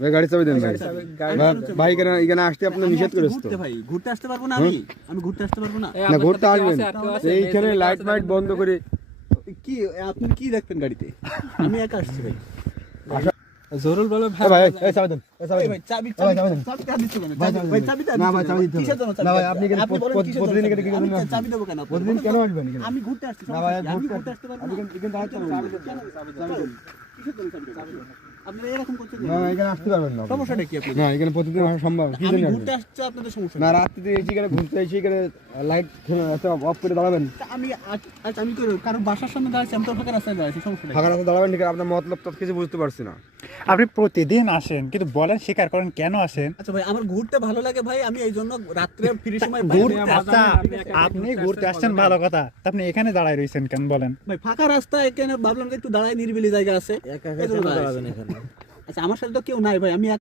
ভাই গাড়ি চাবি দেন ভাই। ভাই এখানে আসতে আপনি নিষেধ করেছ তো ভাই ঘুরতে আসতে পারবো না আমি ঘুরতে আসতে পারবো না। না ঘুরতে আসবেন এইখানে লাইট মাইট বন্ধ করে কি আপনি কি দেখবেন গাড়িতে? আমি একা আসছি ভাই। জরুল বলে ভাই এই চাবি দেন ভাই চাবি দিচ্ছ কেন? ভাই চাবি না ভাই চাবি দিতে কিসের জন্য চাবি? না ভাই আপনি এখানে আপনি বলেন কিসের জন্য প্রতিদিন এখানে কি আমি করবেন চাবি দেবো কেন? প্রতিদিন কেন আসবেন এখানে আমি ঘুরতে আসছি। না ভাই আমি ঘুরতে ঘুরতে আসতে পারবো আপনি না। এখানে দাঁড়াতে পারবেন কিসের জন্য চাবি দেবো? আপনারা এরকম করছেন না এখানে আসতে পারবেন না সমস্যাটা কি আপনাদের? না এখানে প্রতিদিন আসা সম্ভব কি আমি জন্য ঘুরতে আসছি আপনাদের সমস্যা না রাত্রিতে এসে এখানে ঘুরতে এসে এখানে লাইট অফ করে দাঁড়াবেন আমি আজ আমি কারো বাসার সামনে দাঁড়াচ্ছি, আমি তো ফাঁকা রাস্তায় দাঁড়াচ্ছি, সমস্যাটা কি? ফাঁকা রাস্তা দাঁড়াবেন ঠিক আছে আপনার মতলব তো কিছু বুঝতে পারছি না আপনি প্রতিদিন আসেন কিন্তু বলেন স্বীকার করেন কেন আসেন? আচ্ছা ভাই আমার ঘুরতে ভালো লাগে ভাই, আমি এই জন্য রাত্রে ফ্রি সময় আচ্ছা আপনি ঘুরতে আসছেন ভালো কথা, তা আপনি এখানে দাঁড়ায় রয়েছেন কেন বলেন? ভাই ফাঁকা রাস্তা এখানে ভাবলাম যে একটু দাঁড়ায়, নিরিবিলি জায়গা আছে। এই জন্য দাঁড়াবেন এখানে। আচ্ছা আমার সাথে তো কেউ নাই ভাই, আমি